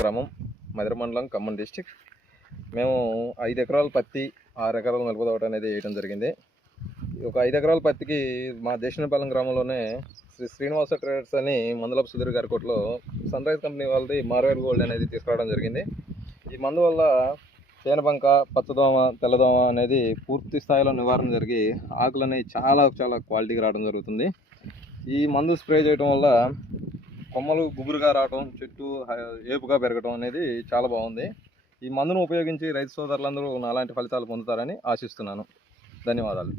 గ్రామం, మదిర మండలం, ఖమ్మం డిస్టిక్. మేము 5 ఎకరాల పత్తి, 6 ఎకరాల మిరపతోట అనేది వేయడం జరిగింది. ఒక 5 ఎకరాల పత్తికి మా దేశనపాలెం గ్రామంలోనే శ్రీ శ్రీనివాస ట్రేడర్స్ అని మందులపు సుధీర్ గారి కోటలో సన్ రైజ్ కంపెనీ వాళ్ళది మార్వేర్ గోల్డ్ అనేది తీసుకురావడం జరిగింది. ఈ మందు వల్ల తేనెబంక, పచ్చదోమ, తెల్లదోమ అనేది పూర్తి స్థాయిలో నివారణ జరిగి ఆకులు అనేవి చాలా క్వాలిటీగా రావడం జరుగుతుంది. ఈ మందు స్ప్రే చేయడం వల్ల కొమ్మలు గుబురుగా రావడం, చెట్టు ఏపుగా పెరగడం అనేది చాలా బాగుంది. ఈ మందును ఉపయోగించి రైతు సోదరులందరూ అలాంటి ఫలితాలు పొందుతారని ఆశిస్తున్నాను. ధన్యవాదాలు.